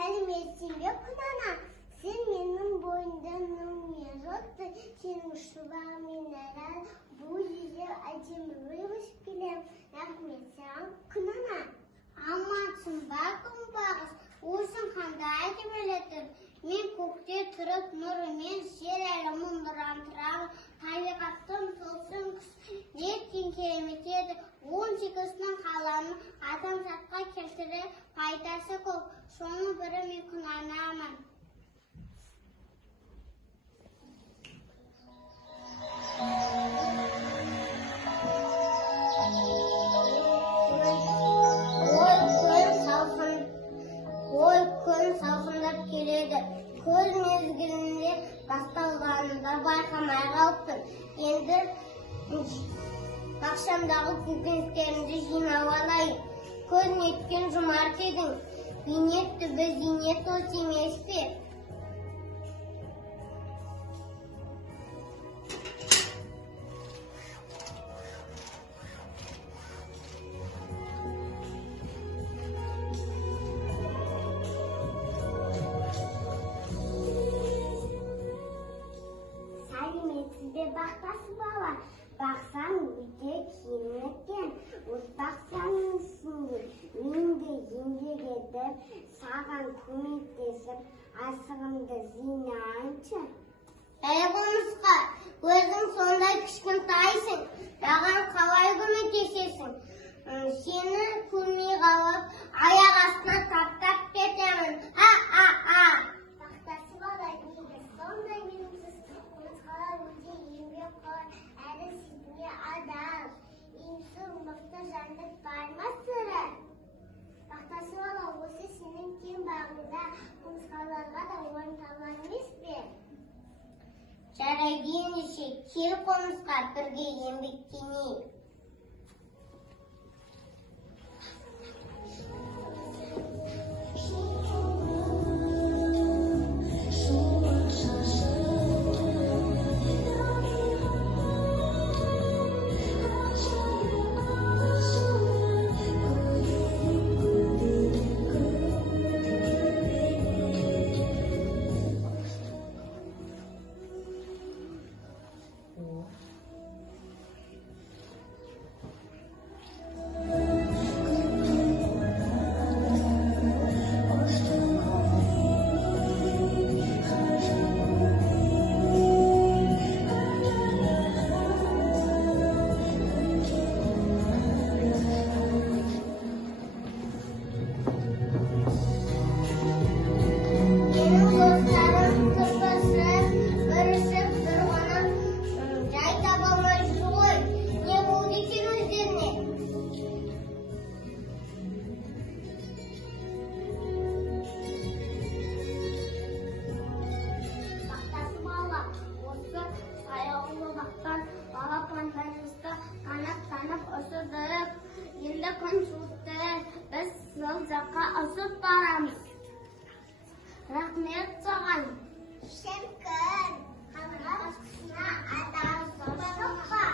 сәлеметсің бе күнана? Сен менің бойымданың меротты, сенің шұбармен әрәл, бұл жезер әдемі өсіп келем. Рахмет саған күнана. Амансың ба күнбағыс, өзің қандай әдемелетіп. Мен көкте тұрып нұрымен жер әлемін нұрандырам. Табиғаттың тылсым күш неткен керемет еді. 18-нің қаланың адамзатқа келтірер пайдасы көп. Соның бірі мен күнанамын. Ой, күн салқындап келеді. Көз мезгілінде басталғанында байқамай қалыппын. Енді ақшамдағы көкөністерімді жинап алайын. Көз неткен жұмарт едің. Бейнет түбі зейнет осы емес пе? Бақтасы бала, бақсаң өте киінген, өз бақсаның үстінде менде еңбек етіп, саған көмектесіп, асығымды зинайыншы. Құмырсқа, өзің сондай кішкентайсың, маған қалай көмектесесің? Сені көрмей қалып, аяқ астына таптап кетемін. Бақтасы бала, неге сондай меніңсіз? Құмырсқалар өте еңбек қой, әрі сізге адал. Емсің мықты жәндік бар ма сірі? Бақтасы бала, осы сенің кең бағында құмырсқаларға да орын табылар емес пе? Жарайды ендеше, кел құмырсқа, бірге еңбектенейік. Енді күн суытты, біз сол жаққа ұзып барамыз. Рахмет саған. Шіркін, қанға басқысына адал соқпа,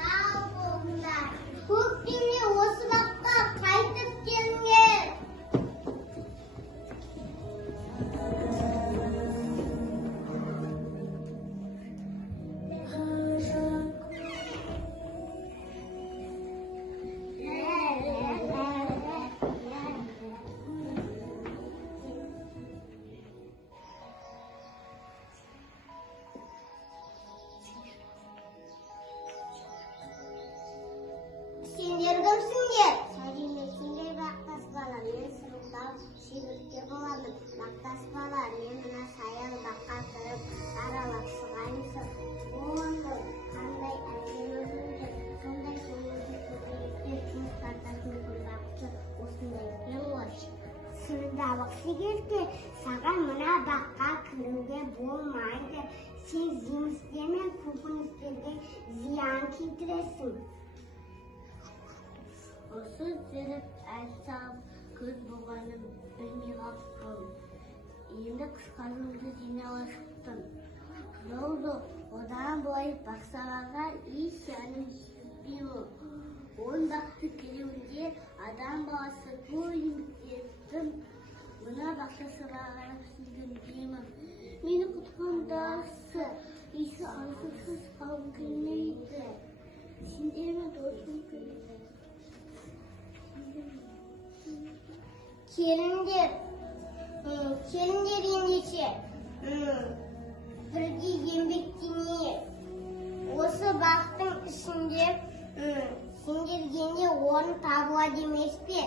сау болыңдар. Көктемде осы баққа қайтып келіңдер. Сендер кімсіңдер? Сәлеметсіңдер бақтас бала, мен сұрықтау шегіртке боламын. Бақтас бала, мен мына саян баққа кіріп аралап шығайынсың. Болды, қандай әдемі өзіңдер, сондай көңілді көбелектер күн қартасын күнбақты осындай екен ғой. Сырдабық шегіртке, саған мына баққа кіруге болмайды. Сен жемістер мен көкөністерге зиян келтіресің. Осы жүріп әлсам көз болғанын білмей қалыппын. Енді қысқанымды жинауға шықтым. Жоқ, одан былай бақсаларға еш яным жетпеймін. Он бақты келуінде адам баласы көп еңбектеніп Мына бақшасыға қарап сіздің деймін. Мені құтқандасы, есі аңсыз қалым келмейді. Сендерме досым келмейді. Келіндер ендеше бірге еңбектенейік. Осы бақтың ішінде сендерге де орын табылады емес пе?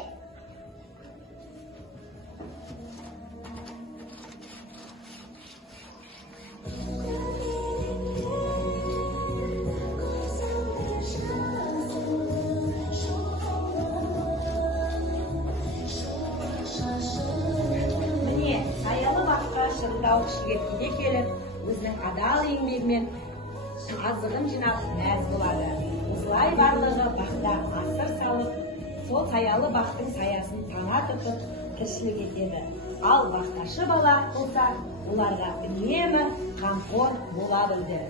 Шырылдауық шегетінде келіп, өзінің адал еңбегімен азығын жинап мәз болады. Осылай барлығы бақта асыр салып, сол саялы бақтың саясын тана тұтып тіршілік етеді. Ал бақташы бала болса, оларға үнемі қамқор бола білді.